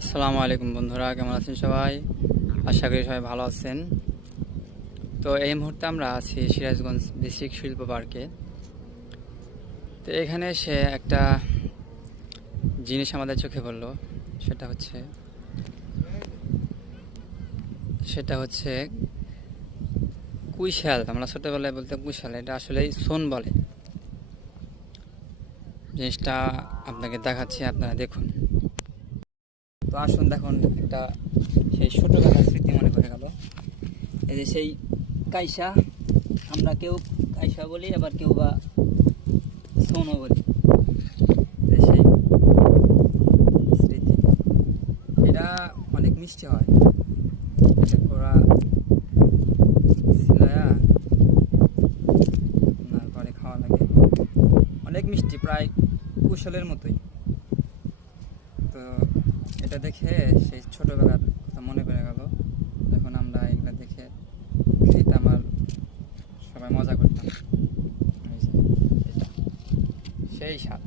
আসসালামু আলাইকুম বন্ধুরা, কেমন আছেন সবাই? আশা করি সবাই ভালো আছেন। তো এই মুহূর্তে আমরা আছি সিরাজগঞ্জ ডিস্ট্রিক্ট শিল্প পার্কে। তো এখানে এসে একটা জিনিস আমাদের চোখে পড়লো। সেটা হচ্ছে কুইশাল। আমরা ছোটবেলায় বলতাম কুইশাল, এটা আসলে সোন বলে। জিনিসটা আপনাকে দেখাচ্ছি, আপনারা দেখুন। তো আসুন দেখুন, একটা সেই ছোটবেলার স্মৃতি মনে পড়ে গেল। এই যে সেই কাইসা, আমরা কেউ কাইসা বলি, আবার কেউ বা সোনও বলি। সেই স্মৃতি, এটা অনেক মিষ্টি হয়। এটা করা সিলায়া আপনার ঘরে খাওয়া লাগে, অনেক মিষ্টি, প্রায় কুশলের মতোই। তো এটা দেখে সেই ছোটোবেলার কথা মনে পড়ে গেল। যখন আমরা এগুলো দেখে খেতাম আর সবাই মজা করতাম। এই যে এটা সেই স্বাদ।